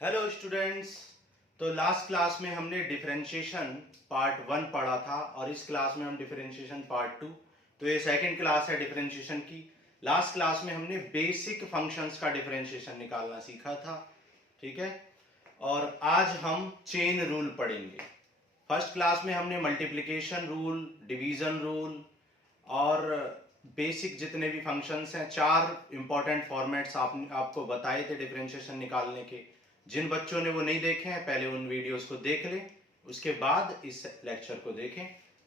Hello students. तो last class में हमने डिफरेंशिएशन पार्ट 1 पढ़ा था और इस क्लास में हम डिफरेंशिएशन पार्ट 2। तो ये सेकंड क्लास है डिफरेंशिएशन की। लास्ट क्लास में हमने बेसिक फंक्शंस का डिफरेंशिएशन निकालना सीखा था, ठीक है। और आज हम चेन रूल पढ़ेंगे। फर्स्ट क्लास में हमने मल्टीप्लिकेशन रूल, डिवीजन रूल और बेसिक जितने भी फंक्शंस हैं, 4 इंपॉर्टेंट फॉर्मेट्स आपको बताए थे डिफरेंशिएशन निकालने के। जिन बच्चों ने वो नहीं देखे हैं पहले उन वीडियोस को देख लें, उसके बाद इस लेक्चर को देखें,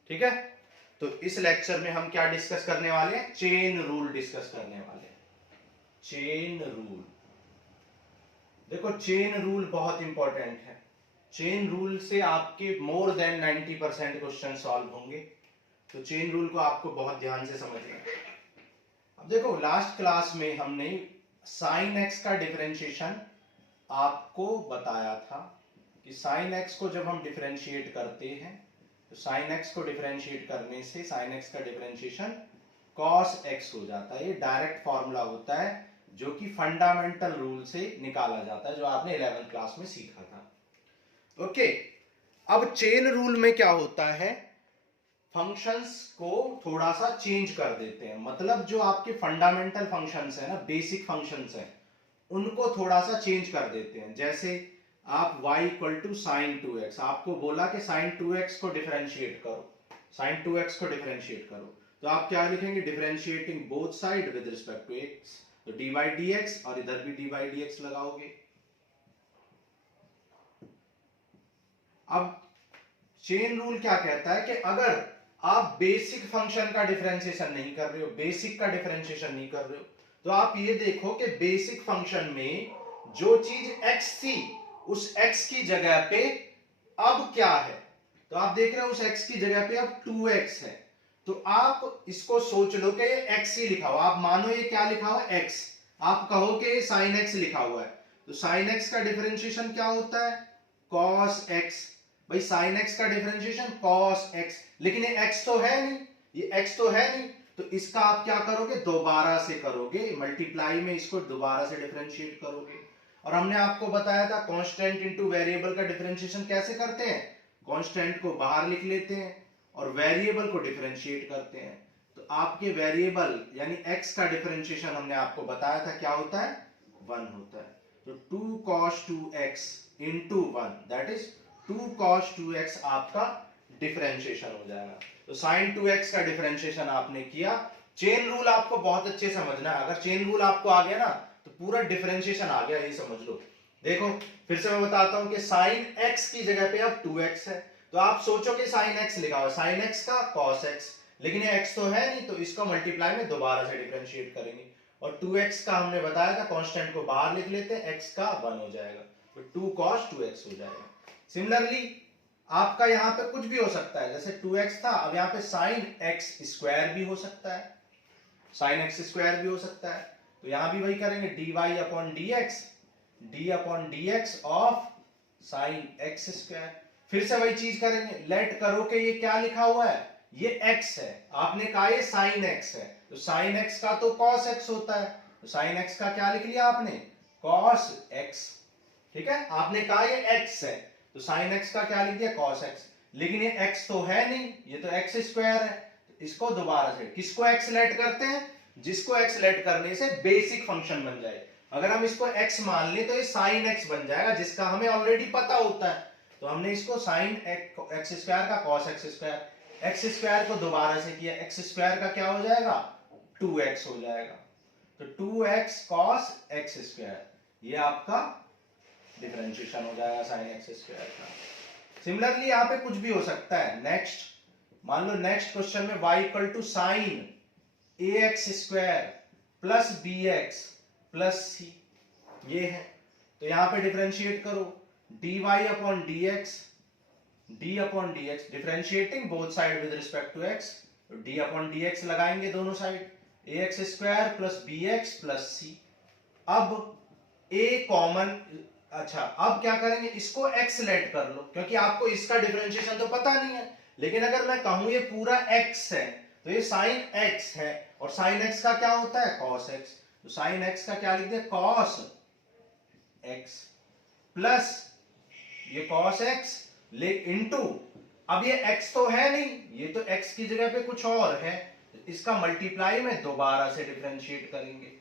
ठीक है। तो इस लेक्चर में हम क्या डिस्कस करने वाले हैं? चेन रूल डिस्कस करने वाले हैं। चेन रूल, देखो चेन रूल बहुत इंपॉर्टेंट है। चेन रूल से आपके मोर देन 90% क्वेश्चन सॉल्व होंगे। तो चेन रूल को आपको बहुत ध्यान से समझना है। अब देखो लास्ट क्लास में हमने साइन एक्स का डिफरेंशिएशन आपको बताया था कि साइन एक्स को जब हम डिफरेंशिएट करते हैं तो साइन एक्स को डिफरेंशिएट करने से साइन एक्स का डिफरेंशिएशन कॉस एक्स हो जाता है। ये डायरेक्ट फॉर्मूला होता है जो कि फंडामेंटल रूल से निकाला जाता है, जो आपने 11th क्लास में सीखा था। ओके, अब चेन रूल में क्या होता है, फंक्शंस को थोड़ा सा चेंज कर देते हैं। मतलब जो आपके फंडामेंटल फंक्शंस है ना, बेसिक फंक्शंस है, उनको थोड़ा सा चेंज कर देते हैं। जैसे आप y equal to sign 2x, आपको बोला कि साइन 2x को डिफरेंशिएट करो, साइन 2x को डिफरेंशिएट करो, तो आप क्या लिखेंगे? Differentiating both side with respect to x, तो dy dx और इधर भी dy dx लगाओगे। अब चेन रूल क्या कहता है कि अगर आप बेसिक फंक्शन का डिफरेंशिएशन नहीं कर रहे हो, बेसिक का डिफरेंशिएशन नहीं कर रहे हो, तो आप ये देखो कि बेसिक फंक्शन में जो चीज x थी उस x की जगह पे अब क्या है? तो आप देख रहे हो उस x की जगह पे अब 2x है। तो आप इसको सोच लो कि ये x ही लिखा हुआ, आप मानो ये क्या लिखा हुआ? x। आप कहो कि ये sin x लिखा हुआ है, तो sin x का डिफरेंशिएशन क्या होता है? cos x। भाई sin x का डिफरेंशिएशन cos x, लेकिन ये x तो है नहीं, ये x तो है नहीं, तो इसका आप क्या करोगे? दोबारा से करोगे, मल्टीप्लाई में इसको दोबारा से डिफरेंशिएट करोगे। और हमने आपको बताया था कांस्टेंट इनटू वेरिएबल का डिफरेंशिएशन कैसे करते हैं? कांस्टेंट को बाहर लिख लेते हैं और वेरिएबल को डिफरेंशिएट करते हैं। तो आपके वेरिएबल यानी x का डिफरेंशिएशन हमने आपको बताया था क्या होता है? 1 होता है। तो 2 cos 2x into 1, that is 2 cos 2x आपका डिफरेंशिएशन हो जाएगा। तो sin 2x का डिफरेंशिएशन आपने किया। चेन रूल आपको बहुत अच्छे समझना है। अगर चेन रूल आपको आ गया ना तो पूरा डिफरेंशिएशन आ गया, ये समझ लो। देखो फिर से मैं बताता हूं कि sin x की जगह पे अब 2x है, तो आप सोचो कि sin x लिखा हुआ, sin x का cos x, लेकिन ये x तो है नहीं, तो इसको मल्टीप्लाई में दोबारा से डिफरेंशिएट करेंगे। और 2x का हमने बताया था कांस्टेंट को बाहर लिख लेते हैं, x का 1 हो जाएगा, तो 2 cos 2x हो जाएगा। सिमिलरली आपका यहां पे कुछ भी हो सकता है, जैसे 2x था, अब यहां पे sin x स्क्वायर भी हो सकता है, sin x स्क्वायर भी हो सकता है। तो यहां भी वही करेंगे, dy upon dx, d upon dx of sin x square. फिर से वही चीज करेंगे, लेट करो कि ये क्या लिखा हुआ है? ये x है, आपने कहा ये sin x है, तो sin x का तो cos x होता है, तो sin x का क्या लिख लिया आपने? cos x। ठीक है, आपने कहा ये x है, तो sin x का क्या लिख दिया? cos x। लेकिन ये x तो है नहीं, ये तो x स्क्वायर है, तो इसको दोबारा से किसको x लेट करते हैं? जिसको x लेट करने से बेसिक फंक्शन बन जाए। अगर हम इसको x मान ले तो ये sin x बन जाएगा, जिसका हमें ऑलरेडी पता होता है। तो हमने इसको sin x स्क्वायर का cos x square, x square को दोबारा से किया, x स्क्वायर का क्या हो जाएगा? 2x हो जाएगा। तो 2x cos x स्क्वायर, ये आपका डिफरेंशिएशन हो जाएगा sin x स्क्वायर का। सिमिलरली यहां पे कुछ भी हो सकता है। नेक्स्ट, मान लो नेक्स्ट क्वेश्चन में y equal to sine ax square plus bx plus c, ये है। तो यहां पे डिफरेंशिएट करो, dy upon dx, d upon dx, differentiating both side with respect to x, तो d अपॉन dx लगाएंगे दोनों side, ax square plus bx plus c। अब a कॉमन, अच्छा अब क्या करेंगे? इसको x लेट कर लो, क्योंकि आपको इसका डिफरेंशिएशन तो पता नहीं है। लेकिन अगर मैं कहूं ये पूरा x है, तो ये sin x है, और sin x का क्या होता है? cos x। तो sin x का क्या लिख दिया? cos x। प्लस ये cos x ले इनटू, अब ये x तो है नहीं, ये तो x की जगह पे कुछ और है, इसका मल्टीप्लाई में दोबारा से डिफरेंशिएट करेंगे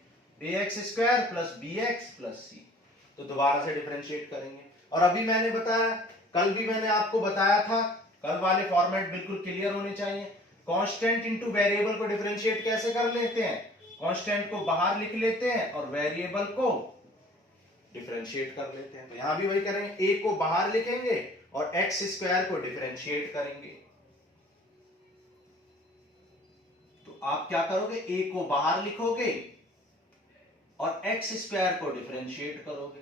ax square plus bx plus c, तो दोबारा से डिफरेंशिएट करेंगे। और अभी मैंने बताया, कल भी मैंने आपको बताया था, कल वाले फॉर्मेट बिल्कुल क्लियर होने चाहिए। कांस्टेंट इनटू वेरिएबल को डिफरेंशिएट कैसे कर लेते हैं, कांस्टेंट को बाहर लिख लेते हैं और वेरिएबल को डिफरेंशिएट कर लेते हैं। तो यहां भी वही करेंगे, a को बाहर लिखेंगे और x स्क्वायर को डिफरेंशिएट करेंगे। तो आप क्या करोगे, a को बाहर लिखोगे और x स्क्वायर को डिफरेंशिएट करोगे,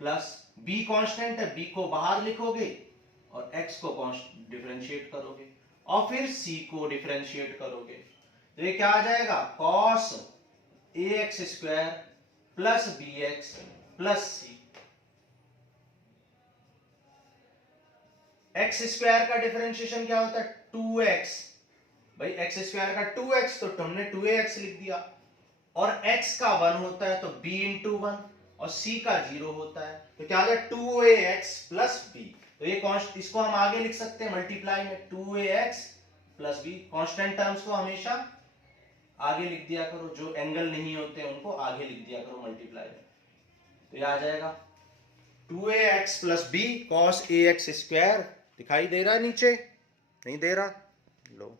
प्लस b कांस्टेंट है, b को बाहर लिखोगे और x को डिफरेंशिएट करोगे और फिर c को डिफरेंशिएट करोगे। तो ये क्या आ जाएगा, cos ax square plus bx plus c। x square का डिफरेंशिएशन क्या होता है, 2x, भाई x स्क्वायर का 2x तो तुमने 2ax लिख दिया, और x का 1 होता है तो b इंटू 1 और c का 0 होता है, तो क्या आ गया 2ax प्लस b। तो ये इसको हम आगे लिख सकते हैं मल्टीप्लाई में, 2ax plus b। Constant terms को हमेशा आगे लिख दिया करो, जो एंगल नहीं होते उनको आगे लिख दिया करो मल्टीप्लाई में। तो ये आ जाएगा 2ax plus b cos ax square, दिखाई दे रहा है नीचे, नहीं दे रहा, लो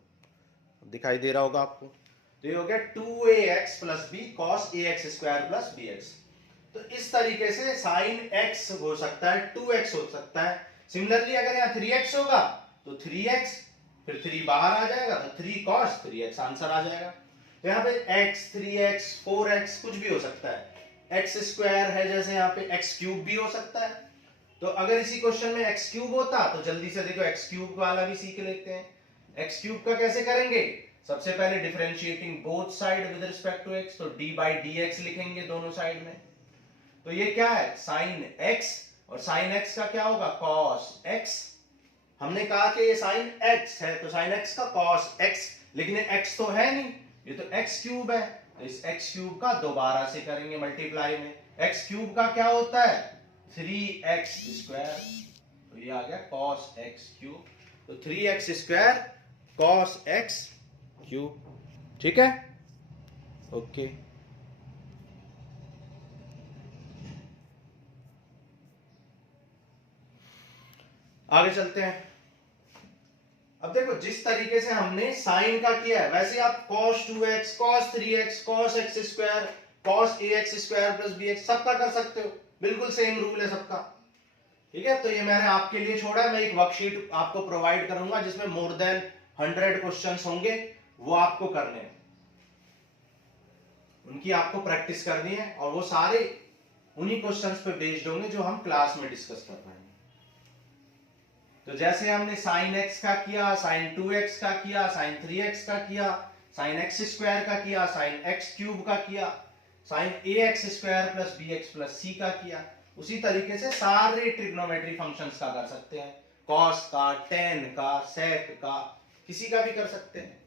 दिखाई दे रहा होगा आपको। तो ये हो गया 2ax plus b cos ax square plus bx। तो इस तरीके से sin x हो सकता है, 2x हो सकता है। सिमिलरली अगर यहाँ 3x होगा तो 3x, फिर 3 बाहर आ जाएगा तो 3 cos 3x आंसर आ जाएगा। तो यहाँ पे x, 3x, 4x कुछ भी हो सकता है, x स्क्वायर है जैसे यहाँ पे x क्यूब भी हो सकता है। तो अगर इसी क्वेश्चन में x क्यूब होता तो जल्दी से देखो x क्यूब वाला भी सीख लेते हैं। x क्यूब का कैसे करेंगे, सबसे पहले differentiating both side with respect to x, तो d बाई dx लिखेंगे दोनों साइड में। तो ये क्या है, sin x, और sin x का क्या होगा, cos x। हमने कहा कि ये sin x है तो sin x का cos x, लेकिन ये x तो है नहीं, ये तो x क्यूब है, तो इस x क्यूब का दोबारा से करेंगे मल्टीप्लाई में। x क्यूब का क्या होता है, 3x स्क्वायर, तो ये आ गया cos x क्यूब, तो 3x square cos x cube. ठीक है, ओके। आगे चलते हैं। अब देखो जिस तरीके से हमने साइन का किया है वैसे आप cos 2x, cos 3x, cos x square, cos ax square plus bx सबका कर सकते हो, बिल्कुल सेम रूल है सबका। ठीक है, तो ये मैंने आपके लिए छोड़ा है, मैं एक वर्कशीट आपको प्रोवाइड करूंगा जिसमें मोर देन 100 क्वेश्चंस होंगे, वो आपको करने हैं, उनकी आपको प्रैक्टिस करनी है, और वो सारे उन्हीं क्वेश्चंस पे बेस्ड होंगे जो हम क्लास में डिस्कस कर पाएंगे। तो जैसे हमने sin x का किया, sin 2x का किया, sin 3x का किया, sin x स्क्वायर का किया, sin x क्यूब का किया, sin ax square plus bx plus c का किया, उसी तरीके से सारे ट्रिग्नोमेट्री फंक्शंस का कर सकते हैं, cos का, tan का, sec का, किसी का भी कर सकते हैं।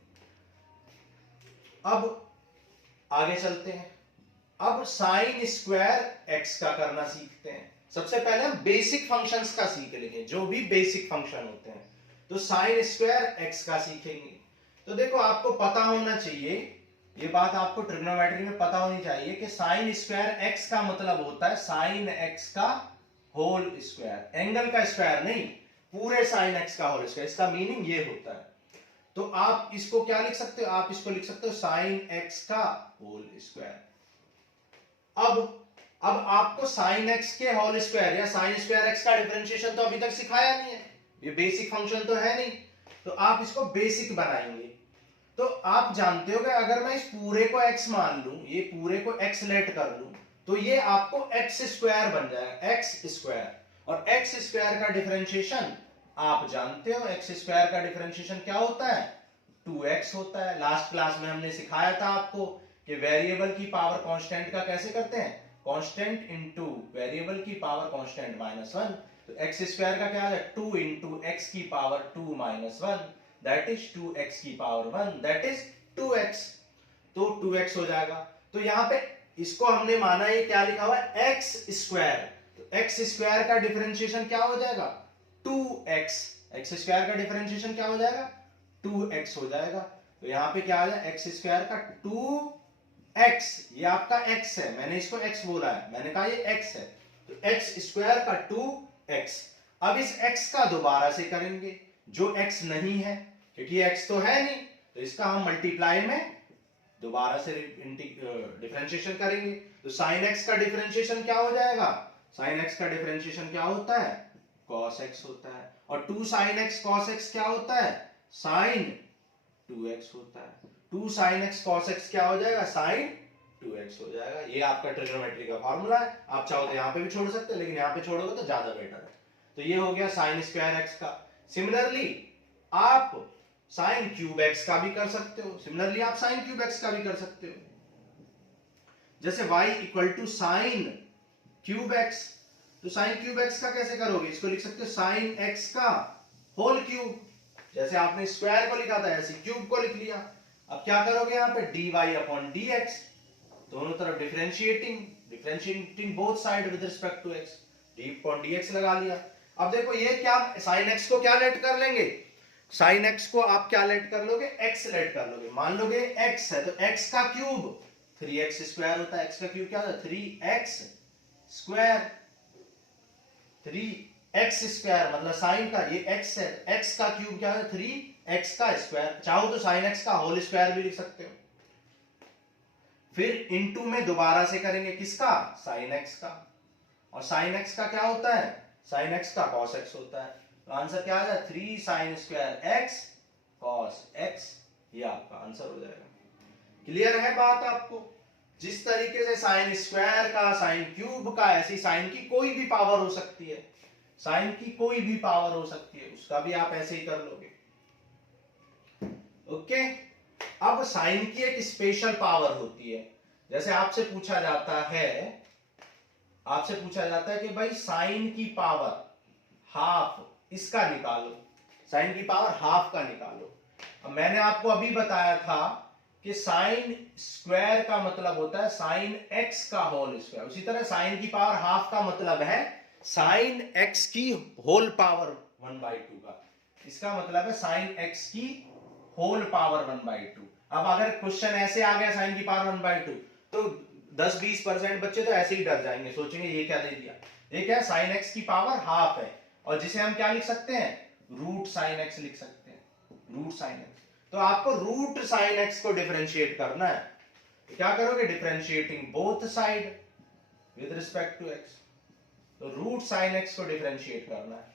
अब आगे चलते हैं, अब sin स्क्वायर x का करना सीखते हैं। सबसे पहले हम बेसिक फंक्शंस का सीख लेंगे, जो भी बेसिक फंक्शन होते हैं, तो sin स्क्वायर x का सीखेंगे। तो देखो आपको पता होना चाहिए, ये बात आपको ट्रिग्नोमेट्री में पता होनी चाहिए कि sin स्क्वायर x का मतलब होता है sin x का होल स्क्वायर, एंगल का स्क्वायर नहीं, पूरे sin x का होल स्क्वायर, इसका मीनिंग ये होता है। तो आप इसको क्या लिख सकते हो, आप इसको लिख सकते हो sin x का होल स्क्वायर। अब आपको sin x के होल स्क्वायर या sin स्क्वायर x का डिफरेंशिएशन तो अभी तक सिखाया नहीं है, ये बेसिक फंक्शन तो है नहीं, तो आप इसको बेसिक बनाएंगे। तो आप जानते हो कि अगर मैं इस पूरे को x मान लूं, ये पूरे को x लेट कर लूं, तो ये आपको x स्क्वायर बन जाएगा, x स्क्वायर, और x स्क्वायर का डिफरेंशिएशन आप जानते हो, x स्क्वायर का डिफरेंशिएशन क्या होता है, 2x होता है। लास्ट क्लास में हमने सिखाया था आपको कि वेरिएबल की पावर कांस्टेंट का कैसे करते हैं, कांस्टेंट इनटू वेरिएबल की पावर कांस्टेंट -1, तो x स्क्वायर का क्या है, 2 इंटू x की पावर 2 -1, दैट इज 2x की पावर 1, दैट इज 2x, तो 2x हो जाएगा। तो यहाँ पे इसको हमने माना, ये क्या लिखा हुआ है, x स्क्वायर, तो एक्स स्क्वायर का डिफरेंशिएशन क्या हो जाएगा 2x, एक्स स्क्वायर का डिफरेंशिएशन क्या हो जाएगा 2x हो जाएगा। तो यहां पे क्या आ जाए एक्स स्क्वायर का 2x, ये आपका x है, मैंने इसको x बोला है, मैंने कहा ये x है, तो एक्स स्क्वायर का 2x। अब इस x का दोबारा से करेंगे, जो x नहीं है, क्योंकि x तो है नहीं, तो इसका हम मल्टीप्लाई में दोबारा से डिफरेंशिएशन करेंगे। तो साइन x का डिफरेंशिएशन क्या हो जाएगा, साइन x का डिफरेंशिएशन क्या होता है cos x होता है, और 2 sin x cos x क्या होता है sin 2x होता है। 2 sin x cos x क्या हो जाएगा sin 2x हो जाएगा। ये आपका ट्रिग्नोमेट्री का फॉर्मूला है, आप चाहो तो यहां पे भी छोड़ सकते हैं, लेकिन यहां पे छोड़ोगे तो ज्यादा बेटर है। तो ये हो गया sin स्क्वायर x का। सिमिलरली आप sin क्यूब x का भी कर सकते हो, सिमिलरली आप sin क्यूब x का भी कर सकते हो। जैसे y equal to sine cube x, तो साइन क्यूब x का कैसे करोगे, इसको लिख सकते हो साइन x का होल क्यूब, जैसे आपने स्क्वायर को लिखा था ऐसे क्यूब को लिख लिया। अब क्या करोगे यहाँ पे dy अपॉन dx, दोनों तरफ differentiating both side with respect to x, d upon dx लगा लिया। अब देखो ये क्या साइन x को क्या लेट कर लेंगे, साइन x को आप क्या लेट कर लोगे x लेट कर लोगे, मान लोगे x है तो x का क्यूब 3x स्क्वायर होता है, x का क्यूब क्या होता है 3x स्क्वायर, 3x स्क्वायर मतलब साइन का ये x है, x का क्यूब क्या है 3x का स्क्वायर, चाहो तो साइन x का होल स्क्वायर भी लिख सकते हो। फिर इनटू में दोबारा से करेंगे किसका साइन x का, और साइन x का क्या होता है साइन x का cos x होता है, तो आंसर क्या आ जाए 3 sin square x cos x, ये आपका आंसर हो जाएगा। क्लियर है बात आपको, जिस तरीके से साइन स्क्वायर का साइन क्यूब का, ऐसी साइन की कोई भी पावर हो सकती है, साइन की कोई भी पावर हो सकती है, उसका भी आप ऐसे ही कर लोगे। ओके, अब साइन की एक स्पेशल पावर होती है, जैसे आपसे पूछा जाता है कि भाई साइन की पावर हाफ इसका निकालो, साइन की पावर हाफ का निकालो। अब मैंने आपको अभी बताया था कि साइन स्क्वायर का मतलब होता है साइन एक्स का होल स्क्वायर, उसी तरह साइन की पावर हाफ का मतलब है साइन एक्स की होल पावर 1/2 का, इसका मतलब है साइन एक्स की होल पावर 1/2। अब अगर क्वेश्चन ऐसे आ गया साइन की पावर 1/2, तो 10-20% बच्चे तो ऐसे ही डर जाएंगे, सोचेंगे ये क्या दे दिया, ये क्या साइन एक्स की पावर हाफ है, और जिसे हम क्या लिख सकते हैं रूट साइन एक्स लिख सकते हैं, रूट साइन एक्स। तो आपको रूट साइन एक्स को डिफरेंशिएट करना है, तो क्या करोगे differentiating both side with respect to x, तो रूट साइन एक्स को डिफरेंशिएट करना है।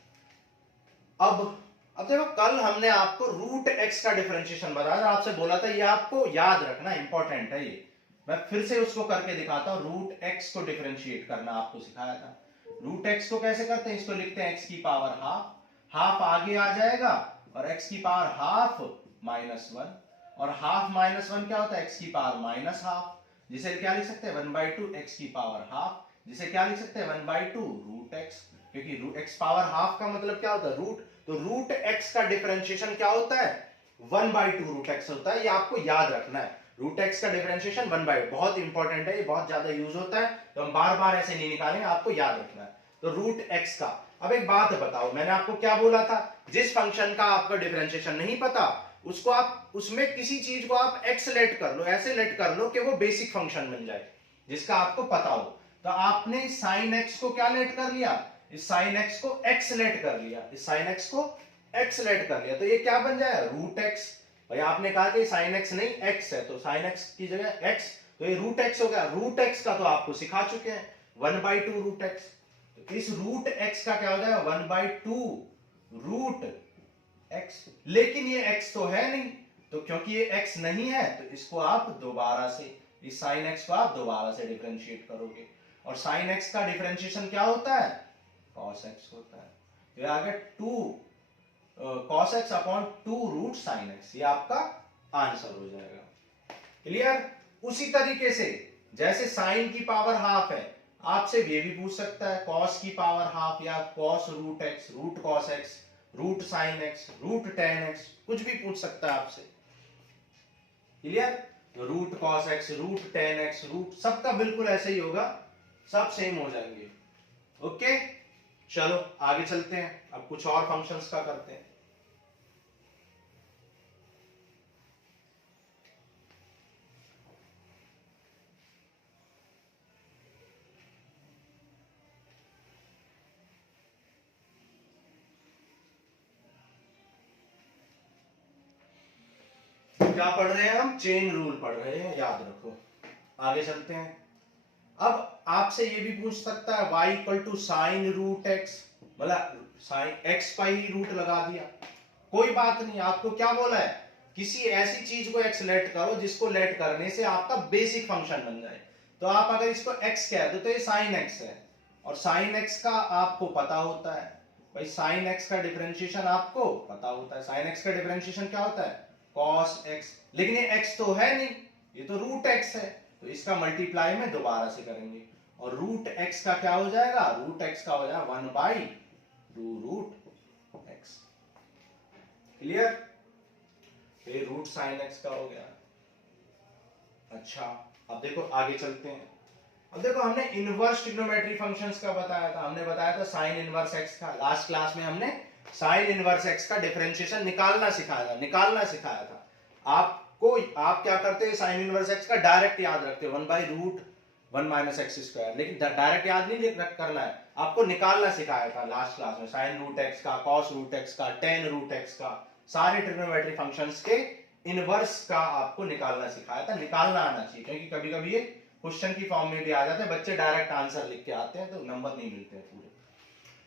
अब देखो कल हमने आपको रूट एक्स का डिफरेंशिएशन बताया, आपसे बोला था ये आपको याद रखना, इंपॉर्टेंट है ये, मैं फिर से उसको करके दिखाता हूं। रूट एक्स को डिफरेंशिएट करना आपको सिखाया था। रूट एक्स को कैसे करते हैं, इसको लिखते हैं एक्स की पावर हाफ, हाफ आगे आ जाएगा और एक्स की पावर हाफ -1, और हाफ -1 क्या होता है एक्स की पावर -हाफ, जिसे क्या लिख सकते हैं 1/2 एक्स की पावर हाफ, जिसे क्या लिख सकते हैं 1/2 रूट एक्स, क्योंकि रूट एक्स पावर हाफ का मतलब क्या होता है रूट, तो रूट एक्स का डिफरेंशिएशन क्या होता है 1/2 रूट एक्स होता है, ये आपको याद रखना है। रूट एक्स का डिफरेंशिएशन 1/2 बहुत इंपॉर्टेंट है, ये बहुत ज्यादा यूज होता है, तो हम बार बार ऐसे नहीं निकालेंगे, आपको याद रखना है। तो रूट एक्स का, अब एक बात बताओ, मैंने आपको क्या बोला था, जिस फंक्शन का आपका डिफरेंशिएशन नहीं पता उसको आप उसमें किसी चीज को आप एक्स लेट कर लो, ऐसे लेट कर लो कि वो बेसिक फंक्शन बन जाए जिसका आपको पता हो। तो आपने साइन एक्स को क्या लेट कर लिया, इस साइन एक्स को एक्स लेट कर लिया, इस साइन एक्स को एक्स लेट कर लिया, तो ये क्या बन जाएगा रूट एक्स। भाई आपने कहा कि साइन एक्स नहीं एक्स है, तो साइन एक्स की जगह एक्स, तो ये रूट एक्स हो गया। रूट एक्स का तो आपको सिखा चुके हैं 1/2 रूट एक्स, तो इस रूट एक्स का क्या हो जाएगा 1/2 रूट एक्स, लेकिन ये एक्स तो है नहीं, तो क्योंकि ये एक्स नहीं है तो इसको आप दोबारा से, इस साइन एक्स को आप दोबारा से डिफरेंशिएट करोगे, और साइन एक्स का डिफरेंशिएशन क्या होता है cos x होता है, तो ये आ गया 2 cos x upon 2 root sine x, ये आपका आंसर हो जाएगा। क्लियर। उसी तरीके से जैसे साइन की पावर हाफ है, आपसे ये भी पूछ सकता है cos की पावर हाफ, या cos root x, root cos x, root sine x, root tan x, कुछ भी पूछ सकता है आपसे। क्लियर। तो root cos x, root tan x, root, सबका बिल्कुल ऐसे ही होगा, सब सेम हो जाएंगे। ओके, चलो आगे चलते हैं, अब कुछ और फंक्शंस का करते हैं। क्या पढ़ रहे हैं हम? चेन रूल पढ़ रहे हैं, याद रखो। आगे चलते हैं। अब आपसे ये भी पूछ सकता है y equal to sine root x, मतलब साइन एक्स पाई रूट लगा दिया, कोई बात नहीं। आपको क्या बोला है? किसी ऐसी चीज को x लेट करो जिसको लेट करने से आपका बेसिक फंक्शन बन जाए। तो आप अगर इसको x कह दो तो ये साइन x है, और साइन x का आपको पता होता है भाई, साइन x का डिफरेंशिएशन आपको पता होता है। साइन x का डिफरेंशिएशन क्या होता है? cos x। लेकिन ये x तो है नहीं, ये तो रूट x है, तो इसका मल्टीप्लाई में दोबारा से करेंगे, और रूट x का क्या हो जाएगा? रूट x का हो जाएगा 1/2 रूट x। क्लियर? ये रूट साइन x का हो गया। अच्छा, अब देखो आगे चलते हैं। अब देखो हमने इनवर्स ट्रिग्नोमेट्री फंक्शंस का बताया था, हमने बताया था साइन इनवर्स x का। लास्ट क्लास में हमने साइन इनवर्स x का डिफरेंशिएशन निकालना सिखाया था। आपको, आप क्या करते हैं? साइन इनवर्स x का डायरेक्ट याद रखते हो 1/√1 माइनस एक्स स्क्वायर, लेकिन डायरेक्ट याद नहीं करना है, आपको निकालना सिखाया था लास्ट क्लास में। साइन रूट एक्स का, कॉस रूट एक्स का, टेन रूट एक्स का, सारे ट्रिग्नोमेट्री फंक्शंस के इनवर्स का आपको निकालना सिखाया था। निकालना आना चाहिए, क्योंकि कभी कभी ये क्वेश्चन की फॉर्म में भी आ जाते हैं, बच्चे डायरेक्ट आंसर लिख के आते हैं तो नंबर नहीं मिलते हैं पूरे।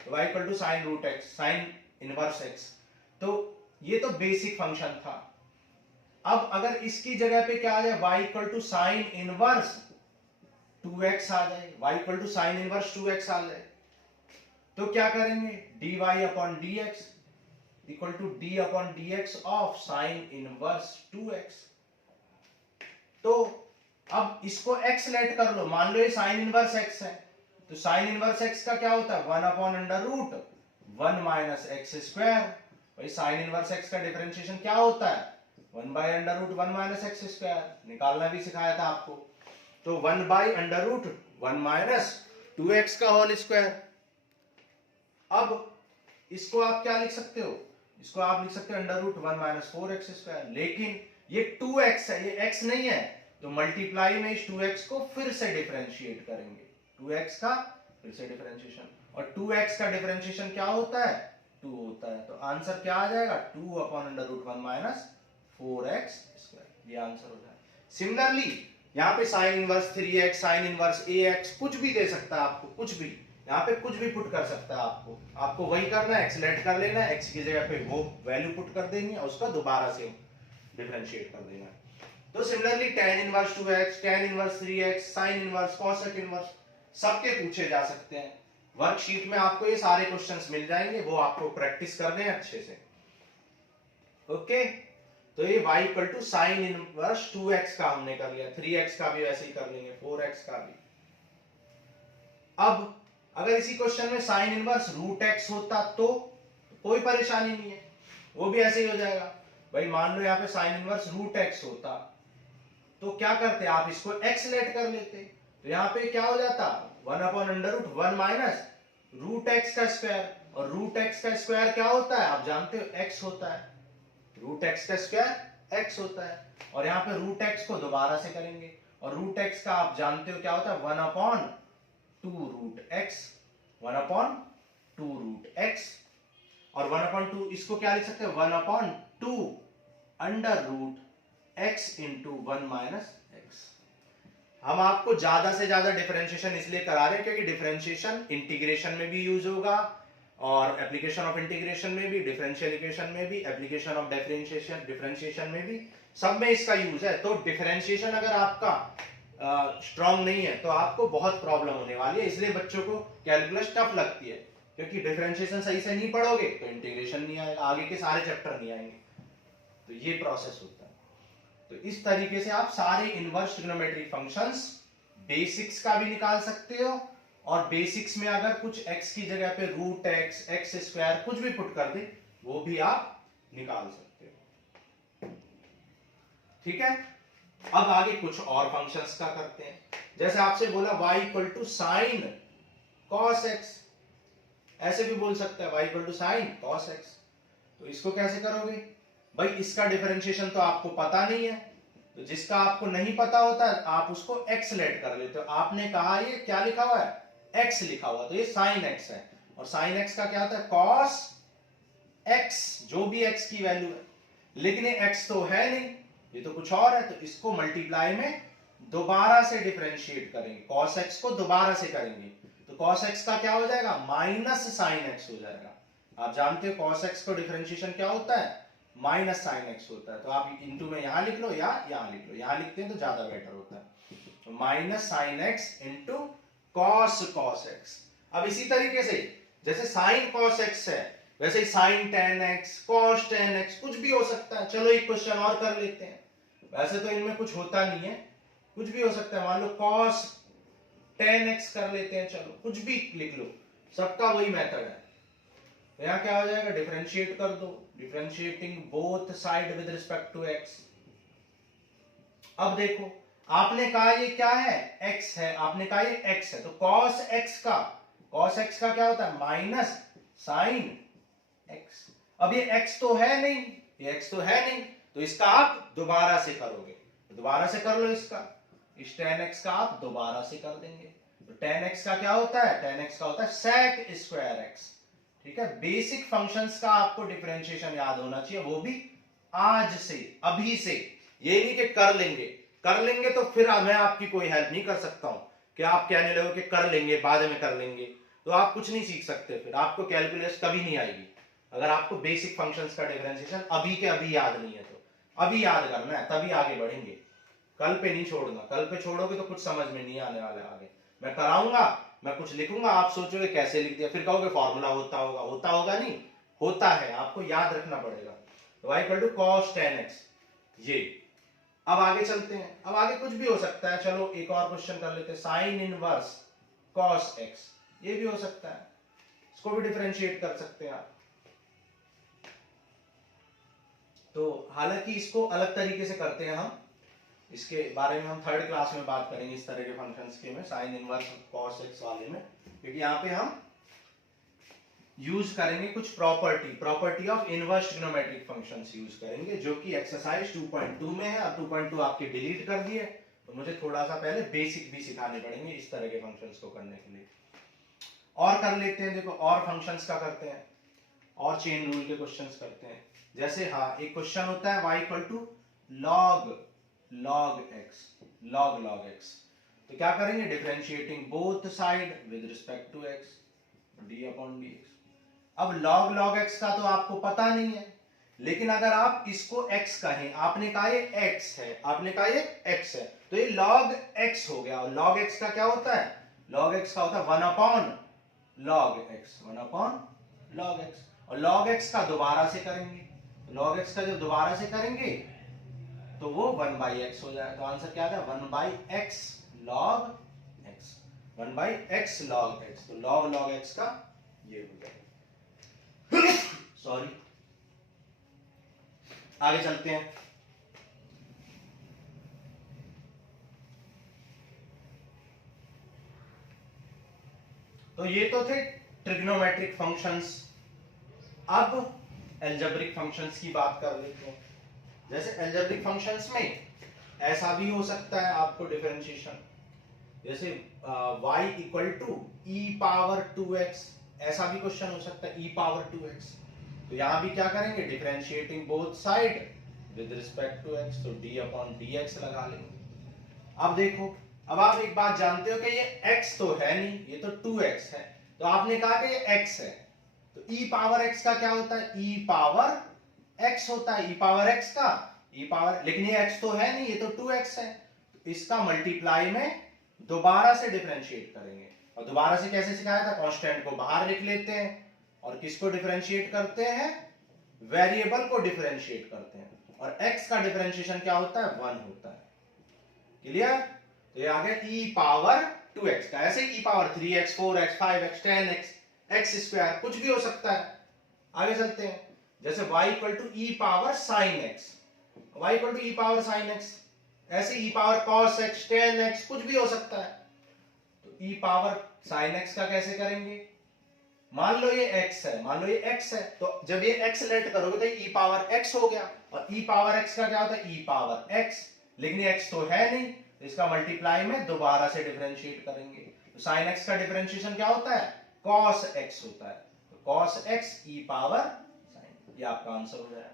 तो y equal to sine root x, sine inverse x, तो ये तो बेसिक फंक्शन था। अब अगर इसकी जगह पे क्या आ जाए? y equal to sine inverse 2x आ जाए, y equal to sine inverse 2x आ जाए, तो क्या करेंगे? dy upon dx equal to d upon dx of sine inverse 2x। तो अब इसको x लेट कर लो, मान लो ये साइन इनवर्स x है, तो साइन इनवर्स x का क्या होता है? 1 अपॉन √1 माइनस एक्स स्क्वायर। भाई साइन इनवर्स x का डिफरेंशिएशन क्या होता है? 1/√1 माइनस एक्स स्क्वायर। निकालना भी सिखाया था आपको, तो 1/√1 माइनस 2x का होल स्क्वायर। अब इसको आप क्या लिख सकते हो? इसको आप लिख सकते हो √1 माइनस 4x स्क्वायर, लेकिन ये 2x है, ये x नहीं है, तो मल्टीप्लाई में इस 2x को फिर से डिफरेंशिएट करेंगे, 2x का फिर से डिफरेंशिएशन, और 2x का डिफरेंशिएशन क्या होता है? 2 होता है, तो आंसर क्या आ जाएगा? 2 अपॉन √1 माइनस 4x स्क्वायर, ये आंसर हो जाएगा। सिमिलरली यहाँ पे sine inverse 3x, sine inverse ax, कुछ भी दे सकता है आपको, कुछ भी यहाँ पे कुछ भी पुट कर सकता है आपको वही करना है, x लेट कर लेना है, x की जगह पे वो वैल्यू पुट कर देंगे और उसका दोबारा से डिफरेंशिएट कर देना है। तो similarly tan inverse 2x, tan inverse 3x, sin inverse, cosec inverse, सबके पूछे जा सकते हैं। वर्कशीट में आपको ये सारे क्वेश्चंस मिल जाएंगे, वो आपको प्रैक्टिस करने हैं अच्छे से। ओके, तो ये y equal to sine inverse 2x का हमने कर लिया, 3x का भी वैसे ही कर लेंगे, 4x का भी। अब अगर इसी क्वेश्चन में साइन इनवर्स √x होता तो कोई परेशानी नहीं है, वो भी ऐसे ही हो जाएगा। भाई मान लो यहाँ पे साइन इनवर्स √x होता तो क्या करते? आप इसको x लेट कर लेते, तो यहाँ पे क्या हो जाता? 1 अपॉन √1 माइनस √x का स्क्वायर, और √x का स्क्वायर क्या होता है? आप जानते हो x होता है, √x का स्क्वायर x होता है, और यहाँ पे √x को दोबारा से करेंगे, और √x का आप जानते हो क्या होता है? 1 upon 2 root x, 1 upon 2 root x, और 1 अपॉन 2 इसको क्या लिख सकते हैं? 1 upon 2 under root x into 1 minus x. हम आपको ज्यादा से ज्यादा डिफरेंशिएशन इसलिए करा रहे हैं क्योंकि डिफरेंशिएशन इंटीग्रेशन में भी यूज होगा, और एप्लीकेशन ऑफ इंटीग्रेशन में भी, डिफरेंशियल इक्वेशन में भी, एप्लीकेशन ऑफ डिफरेंशिएशन में भी, सब में इसका यूज है। तो डिफरेंशिएशन अगर आपका स्ट्रॉन्ग नहीं है तो आपको बहुत प्रॉब्लम होने वाली है, इसलिए बच्चों को कैलकुलस टफ लगती है, क्योंकि डिफरेंशिएशन सही से नहीं पढ़ोगे तो इंटीग्रेशन नहीं आएगा, आगे के सारे चैप्टर नहीं आएंगे। तो ये प्रोसेस होता है। तो इस तरीके से आप सारे इनवर्स ट्रिग्नोमेट्रिक फंक्शंस बेसिक्स का भी निकाल सकते हो, और बेसिक्स में अगर कुछ x की जगह पे √x, x स्क्वायर कुछ भी पुट कर दे वो भी आप निकाल सकते हो। ठीक है, अब आगे कुछ और फंक्शंस का करते हैं। जैसे आपसे बोला y equal to sine cos x, ऐसे भी बोल सकते हैं y equal to sine cos x। तो इसको कैसे करोगे भाई, इसका डिफरेंशिएशन तो आपको पता नहीं है, तो जिसका आपको नहीं पता होता है आप उसको x लेट कर लेते हो। आपने कहा ये क्या लिखा हुआ है, x लिखा हुआ, तो ये साइन x है, और साइन x का क्या होता है, कॉस x, जो भी x की वैल्यू है। लेकिन ये x तो है नहीं, ये तो कुछ और है, तो इसको मल्टीप्लाई में दोबारा से डिफरेंशिएट करेंगे, cos x को दोबारा से करेंगे, तो cos x का क्या हो जाएगा, माइनस साइन x हो जाएगा। आप जानते हो cos x को डिफरेंशिएशन क्या होता है, माइनस साइन x होता है। तो आप इनटू में यहां लिख लो या यहां लिख लो, यहां लिखते हैं तो ज्यादा बेटर होता है, minus sine x into cos x। अब इसी तरीके से जैसे साइन cos x है, वैसे ही sign tan x, cos tan x, कुछ भी हो सकता है। चलो एक क्वेश्चन और कर लेते हैं, वैसे तो इनमें कुछ होता नहीं है, कुछ भी हो सकता है। मान लो cos tan x कर लेते हैं, चलो कुछ भी लिख लो, सबका वही मेथड है। तो यहां क्या हो जाएगा, डिफरेंशिएट कर दो, differentiating both side with respect to x। अब देखो आपने कहा ये क्या है, x है, आपने कहा ये x है, तो cos x का क्या होता है, माइनस साइन x। अब ये x तो है नहीं, ये x तो है नहीं, तो इसका आप दोबारा से करोगे, तो दोबारा से कर लो इसका, इस tan x का आप दोबारा से कर देंगे। तो tan x का क्या होता है, tan x का होता है sec स्क्वायर x। ठीक है, बेसिक फंक्शंस का आपको डिफरेंशिएशन याद होना चाहिए, वो भी आज से, अभी से। ये नहीं कि कर लेंगे तो फिर मैं आपकी कोई हेल्प नहीं कर सकता हूं कि आप कहने लगे कि कर लेंगे बाद में कर लेंगे, तो आप कुछ नहीं सीख सकते, फिर आपको कैलकुलस कभी नहीं आएगी अगर आपको बेसिक फंक्शंस का डिफरेंशिएशन अभी के अभी याद नहीं है। तो अभी याद करना है, तभी आगे बढ़ेंगे, कल पे नहीं छोड़ना, कल पे छोड़ोगे तो कुछ समझ में नहीं आने वाला। आगे मैं कराऊंगा, मैं कुछ लिखूंगा, आप सोचोगे कैसे लिख दिया, फिर कहोगे फॉर्मूला होता होगा नहीं, होता है, आपको याद रखना पड़ेगा। तो y equal to cos tan x, ये। अब आगे चलते हैं, अब आगे कुछ भी हो सकता है। चलो एक और क्वेश्चन कर लेते हैं, साइन इनवर्स cos x, ये भी हो सकता है, इसको भी डिफरेंशिएट कर सकते हैं आप। तो हालांकि इसको अलग तरीके से करते हैं हम, इसके बारे में हम थर्ड क्लास में बात करेंगे, इस तरह के फंक्शंस के में, साइन इनवर्स cos x वाले में, क्योंकि यहाँ पे हम यूज करेंगे कुछ property of inverse trigonometric functions use करेंगे, जो कि एक्सरसाइज 2.2 में है। अब 2.2 आपके डिलीट कर दिए, तो मुझे थोड़ा सा पहले बेसिक भी सिखाने पड़ेंगे इस तरह के फंक्शंस को करने के लिए। और कर लेते हैं, देखो और फंक्शंस का करते हैं, और चेन रूल के क्वेश्चंस करते हैं। जैसे हाँ, एक क्वेश्चन होता है y equal to log x, तो क्या करेंगे, differentiating both side with respect to x, d upon dx। अब log x का तो आपको पता नहीं है, लेकिन अगर आप इसको x कहें, आपने कहा ये x है, आपने कहा ये x है, तो ये log x हो गया। और log x का क्या होता है, log x का होता है 1 अपॉन log x, और log x का दोबारा से करेंगे, log x का जब दोबारा से करेंगे तो वो 1 by x हो जाएगा। तो आंसर क्या था, 1 by x log x, 1 by x log x, तो log x का ये हो जाएगा। सॉरी, आगे चलते हैं। तो ये तो थे ट्रिग्नोमेट्रिक फंक्शंस। अब एल्जेब्रिक फंक्शंस की बात कर लेते हैं। जैसे एल्जेब्रिक फंक्शंस में ऐसा भी हो सकता है आपको डिफरेंशिएशन, जैसे y equal to e power 2x, ऐसा भी क्वेश्चन हो सकता है, e पावर 2x। तो यहां भी क्या करेंगे, differentiating both side with respect to x, तो d अपॉन dx लगा लेंगे। अब देखो, अब आप एक बात जानते हो कि ये x तो है नहीं, ये तो 2x है, तो आपने कहा कि ये x है, तो e पावर x का क्या होता है, e पावर x होता है, e पावर x का e पावर, लेकिन ये x तो है नहीं, ये तो 2x है, तो इसका मल्टीप्लाई में दोबारा से डिफरेंशिएट करेंगे। और दोबारा से कैसे सिखाया था, कांस्टेंट को बाहर लिख लेते हैं और किसको डिफरेंशिएट करते हैं, वेरिएबल को डिफरेंशिएट करते हैं, और x का डिफरेंशिएशन क्या होता है, 1 होता है। क्लियर? तो ये आ गया e पावर 2x का, ऐसे e power 3x 4x 5x 10x x square, कुछ भी हो सकता है। आगे चलते हैं, जैसे y equal to e power sine x, y equal to e power sine x, ऐसे e power cos x 10x, कुछ भी हो सकता है। तो e पावर साइन x का कैसे करेंगे, मान लो ये x है, मान लो ये x है, तो जब ये x लेट करोगे तो e पावर x हो गया, और e पावर x का क्या होता है, e पावर x, लेकिन ये x तो है नहीं, तो इसका मल्टीप्लाई में दोबारा से डिफरेंशिएट करेंगे, तो sin x का डिफरेंशिएशन क्या होता है, cos x होता है, तो cos x e power sin, ये आपका आंसर हो जाएगा।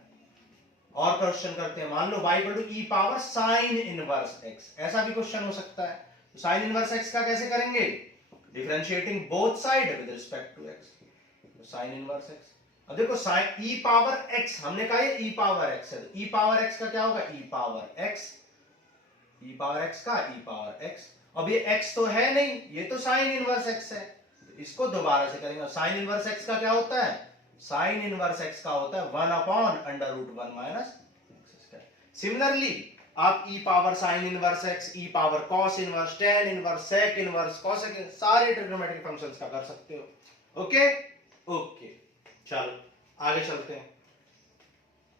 और क्वेश्चन करते हैं, मान लो y equal to e power sin inverse x, ऐसा भी क्वेश्चन हो सकता है, तो sin इनवर्स x का कैसे करेंगे, differentiating both side with respect to x, तो sin इनवर्स x। अब देखो sin e पावर x, हमने कहा ये e पावर x है, तो e पावर x का क्या होगा, e power x, e power x का e पावर x, अब ये x तो है नहीं, ये तो sin इनवर्स x है, तो इसको दोबारा से करेंगे, sin इनवर्स x का क्या होता है, sin इनवर्स x का होता है 1 upon under root 1 minus x square. Similarly आप e power sin inverse x, e power cos inverse, tan inverse, sec inverse, cosec, सारे ट्रिग्नोमेट्रिक फंक्शंस का कर सकते हो। ओके ओके, चलो आगे चलते हैं।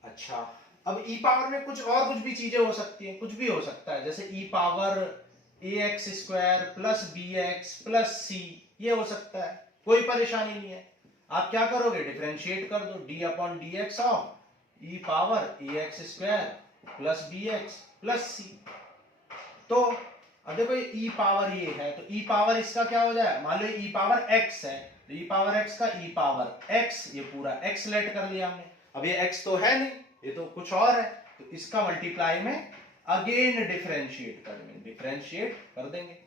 अच्छा, अब e पावर में कुछ भी चीजें हो सकती हैं, कुछ भी हो सकता है, जैसे e power ax square plus bx plus c, ये हो सकता है, कोई परेशानी नहीं है। आप क्या करोगे, डिफरेंशिएट कर दो, d upon dx of e power ax square plus bx plus c। तो अब देखो ये e पावर ये है, तो e पावर इसका क्या हो जाए, मान लो e पावर x है, तो e पावर x का e पावर x, ये पूरा x लेट कर लिया हमने, अब ये x तो है नहीं, ये तो कुछ और है, तो इसका मल्टीप्लाई में अगेन डिफरेंशिएट कर देंगे, डिफरेंशिएट कर देंगे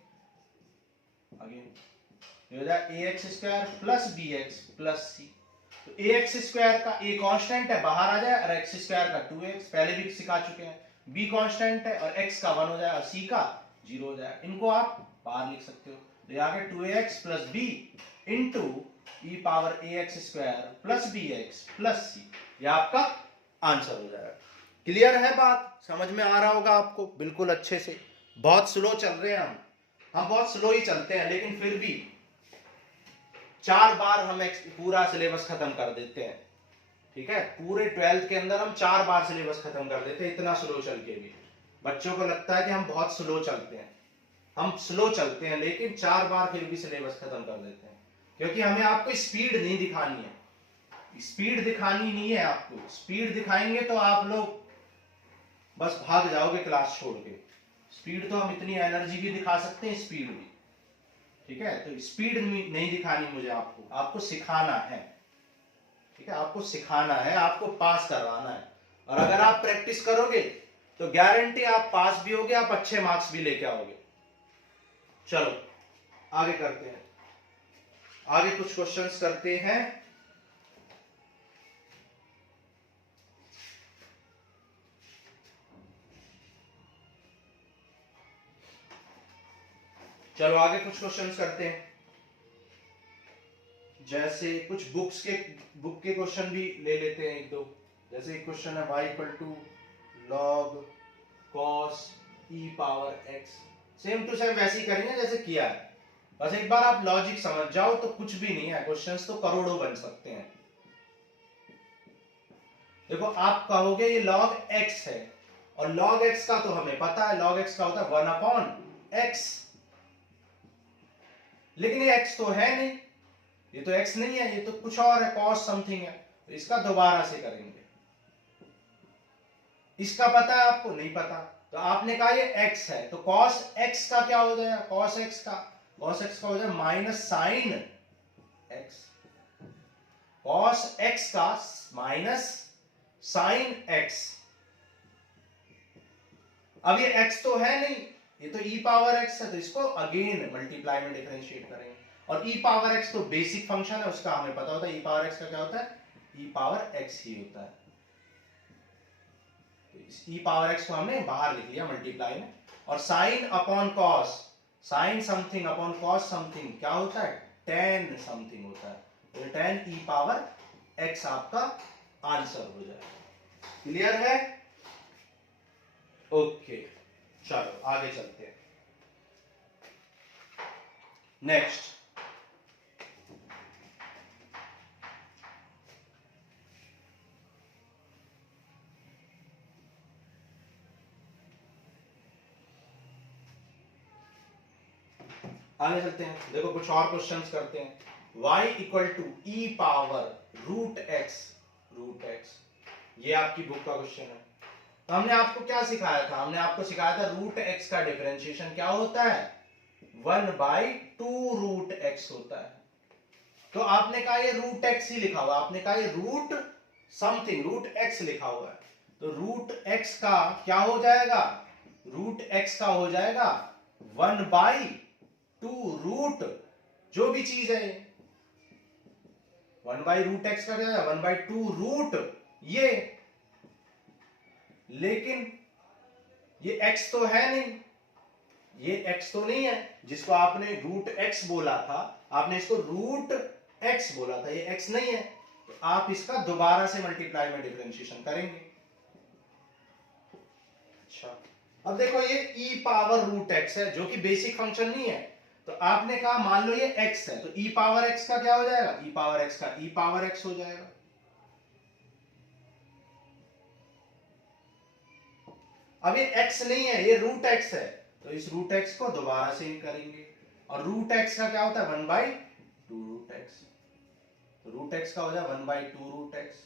अगेन, ये हो जाए ax square plus bx plus c। तो ax स्क्वायर का a कांस्टेंट है, बाहर आ जाए, और x स्क्वायर का 2x, पहले भी सिखा चुके हैं, b कांस्टेंट है और x का 1 हो जाए और c का 0 हो जाए, इनको आप बाहर लिख सकते हो, तो ये आ गया 2ax plus b into e power ax square plus bx plus c, ये आपका आंसर हो जाएगा। क्लियर है बात, समझ में आ रहा होगा आपको बिल्कुल अच्छे से। बहुत स्लो चल रहे हैं हम बहुत स्लो ही चलते हैं, लेकिन फिर भी 4 बार हम पूरा सिलेबस खत्म कर देते हैं, ठीक है, पूरे 12th के अंदर हम 4 बार सिलेबस खत्म कर देते हैं, इतना स्लो चल के भी बच्चों को लगता है कि हम बहुत स्लो चलते हैं, हम स्लो चलते हैं, लेकिन 4 बार फिर भी सिलेबस खत्म कर देते हैं, क्योंकि हमें आपको स्पीड नहीं दिखानी है, स्पीड दिखानी नहीं है आपको, स्पीड दिखाएंगे तो आप लोग बस भाग जाओगे क्लास छोड़ के, स्पीड तो हम इतनी एनर्जी भी दिखा सकते हैं, स्पीड भी, ठीक है, तो स्पीड नहीं दिखानी मुझे, आपको सिखाना है, ठीक है, आपको सिखाना है, आपको पास करवाना है, और अगर आप प्रैक्टिस करोगे तो गारंटी आप पास भी होगे, आप अच्छे मार्क्स भी लेके आओगे। चलो आगे करते हैं, आगे कुछ क्वेश्चंस करते हैं। चलो आगे कुछ क्वेश्चंस करते हैं, जैसे कुछ बुक के क्वेश्चन भी ले लेते हैं एक दो, जैसे एक क्वेश्चन है y equal to log cos e power x, same to same वैसे ही करेंगे जैसे किया है, बस एक बार आप लॉजिक समझ जाओ तो कुछ भी नहीं है, क्वेश्चंस तो करोड़ों बन सकते हैं। देखो आप कहोगे ये log x है, और log x का तो हमें पता है, log x का होता है 1 अपॉन x, लेकिन ये x तो है नहीं, ये तो x नहीं है, ये तो कुछ और है, cos समथिंग है, तो इसका दोबारा से करेंगे। इसका पता है आपको, नहीं पता, तो आपने कहा ये x है, तो cos x का क्या हो जाएगा, cos x का हो जाएगा minus sine x, cos x का माइनस साइन x। अब ये x तो है नहीं, ये तो e पावर x है, तो इसको अगेन मल्टीप्लाई में डिफरेंशिएट करेंगे, और e पावर x तो बेसिक फंक्शन है, उसका हमें पता होता है, e पावर x का क्या होता है, e पावर x ही होता है, e पावर x को हमने बाहर लिख लिया मल्टीप्लाई में, और sine upon cos, sine something upon cos something क्या होता है, tan समथिंग होता है, तो tan e पावर x आपका आंसर हो जाएगा। क्लियर है, ओके, चलो आगे चलते हैं। नेक्स्ट, आगे चलते हैं, देखो कुछ और क्वेश्चंस करते हैं। y equal to e power root x. ये आपकी बुक का क्वेश्चन है। तो हमने आपको क्या सिखाया था? हमने आपको सिखाया था रूट एक्स का डिफरेंशिएशन क्या होता है? 1/2 रूट एक्स होता है। तो आपने कहा ये रूट एक्स ही लिखा हुआ, आपने कहा ये रूट समथिंग, रूट एक्स लिखा हुआ है, तो रूट एक्स का क्या हो जाएगा? रूट एक्स का हो जाएगा 1/2 रूट जो भी चीज है, 1/रूट एक्स का क्या है? 1/2 रूट ये। लेकिन ये x तो है नहीं, ये x तो नहीं है जिसको आपने रूट x बोला था, आपने इसको रूट x बोला था, ये x नहीं है। तो आप इसका दोबारा से मल्टीप्लाई में डिफरेंशिएशन करेंगे। अच्छा, अब देखो ये e पावर रूट x है जो कि बेसिक फंक्शन नहीं है। तो आपने कहा मान लो ये x है, तो e पावर x का क्या हो जाएगा? e पावर x का e पावर x हो जाएगा। अब ये x नहीं है, ये रूट x है, तो इस रूट x को दोबारा से करेंगे। और रूट x का क्या होता है? 1/2 रूट x। तो रूट x का हो जाए 1/2 रूट x।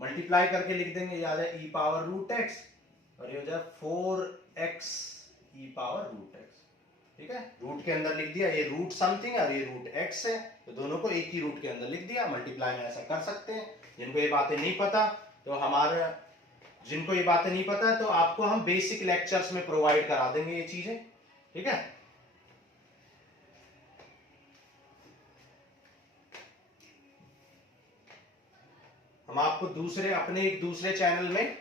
मल्टीप्लाई करके लिख देंगे, ये आ जाए ई पावर रूट x और ये हो जाए 4x ई पावर रूट x। ठीक है, रूट के अंदर लिख दिया, ये रूट समथिंग है और ये रूट x है, तो दोनों को एक ही रूट के अंदर लिख दिया। मल्टीप्लाई में ऐसा कर सकते हैं। जिनको ये बातें नहीं पता तो जिनको ये बातें नहीं पता तो आपको हम बेसिक लेक्चर्स में प्रोवाइड करा देंगे ये चीजें। ठीक है, हम आपको अपने एक दूसरे चैनल में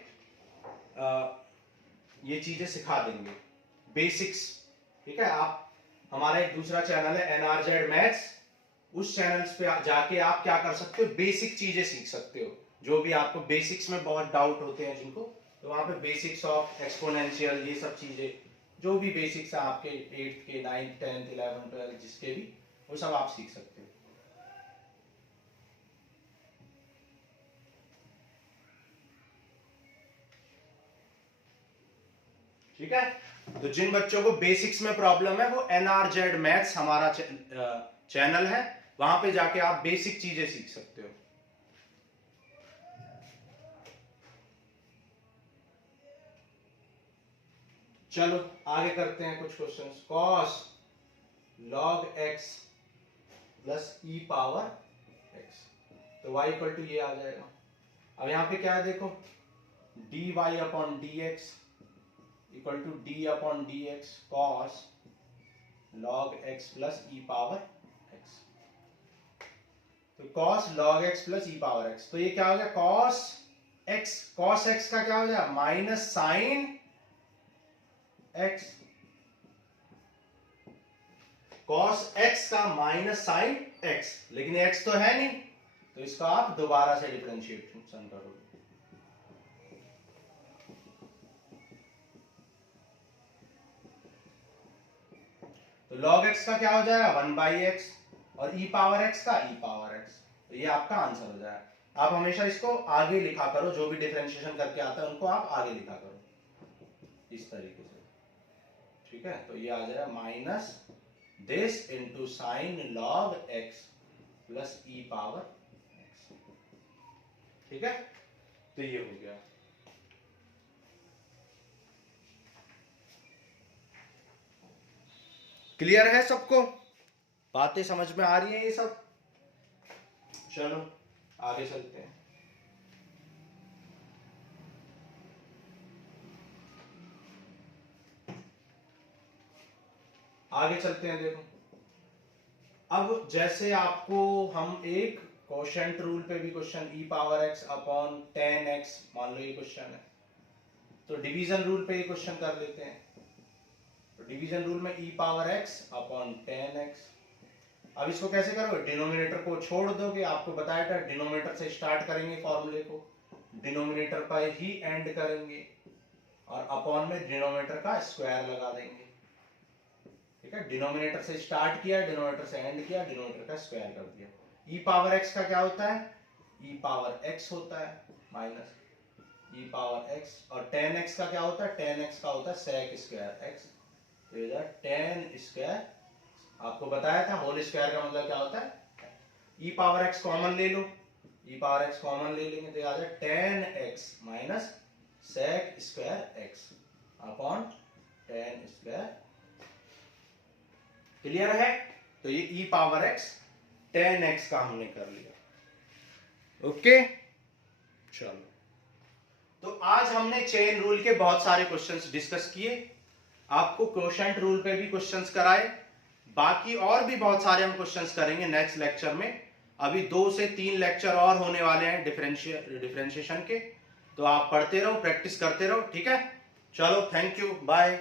ये चीजें सिखा देंगे, बेसिक्स। ठीक है, आप हमारा एक दूसरा चैनल है NRZ मैथ्स, उस चैनल पे जाके आप क्या कर सकते हो? बेसिक चीजें सीख सकते हो। जो भी आपको बेसिक्स में बहुत डाउट होते हैं जिनको, तो वहां पे बेसिक्स ऑफ एक्सपोनेंशियल, ये सब चीजें जो भी बेसिक्स है आपके 8th के 9th 10th 11th 12th जिसके भी, वो सब आप सीख सकते हो। ठीक है, तो जिन बच्चों को बेसिक्स में प्रॉब्लम है वो NRZ मैथ्स हमारा चैनल है, वहां पे जाके आप बेसिक चीजें सीख सकते हो। चलो आगे करते हैं कुछ questions. cos log x plus ई पावर x, तो y इक्वल टू ये आ जाएगा। अब यहां पे क्या है देखो, dy upon dx equal to d upon dx cos log x plus E power x। तो cos log x प्लस ई पावर x, तो ये क्या हो गया? cos x का क्या हो जाएगा? Minus sine x। cos x का माइनस साइन x, लेकिन x तो है नहीं, तो इसका आप दोबारा से डिफरेंशिएशन करोगे। तो log x का क्या हो जाएगा? 1/x और e पावर x का e पावर x, तो ये आपका आंसर हो जाएगा। आप हमेशा इसको आगे लिखा करो, जो भी डिफरेंशिएशन करके आता है उनको आप आगे लिखा करो इस तरीके से। ठीक है, तो ये आ जाएगा minus this into sine log x plus E power x। ठीक है, तो ये हो गया। क्लियर है सबको? बातें समझ में आ रही है ये सब? चलो आगे चलते हैं। आगे चलते हैं, देखो अब जैसे आपको हम एक कोशेंट रूल पे भी क्वेश्चन ई पावर x अपॉन 10x, मान लो ये क्वेश्चन है, तो डिवीजन रूल पे ये क्वेश्चन कर लेते हैं। तो डिवीजन रूल में ई पावर x अपॉन 10x। अब इसको कैसे करोगे? डिनोमिनेटर को छोड़ दोगे, आपको बताया था डिनोमिनेटर से स्टार्ट करेंगे फॉर्मूले को, डिनोमिनेटर पर ही एंड करेंगे और अपॉन में डिनोमिनेटर का स्क्वायर लगा देंगे। ठीक है, डिनोमिनेटर से स्टार्ट किया, डिनोमिनेटर से एंड किया, डिनोमिनेटर का स्क्वायर कर दिया। ई पावर x का क्या होता है? ई पावर x होता है माइनस ई पावर x, और 10x का क्या होता है? 10x का होता है sec स्क्वायर x। तो इधर टेन स्क्वायर, आपको बताया था होल स्क्वायर का मतलब क्या होता है, ई पावर एक्स कॉमन ले लो, ई पावर एक्स कॉमन ले लेंगे तो आ जाए tan x minus sec square x upon tan square. Clear है? तो ये e power x tan x का हमने कर लिया। ओके, चलो। तो आज हमने चेन रूल के बहुत सारे क्वेश्चंस डिस्कस किए, आपको क्वोशंट रूल पे भी क्वेश्चंस कराए, बाकी और भी बहुत सारे हम क्वेश्चंस करेंगे नेक्स्ट लेक्चर में। अभी 2 से 3 लेक्चर और होने वाले हैं डिफरेंशिएशन के, तो आप पढ़ते रहो, प्रैक्टिस करते रहो, ठीक है? चलो, थैंक यू, बाय।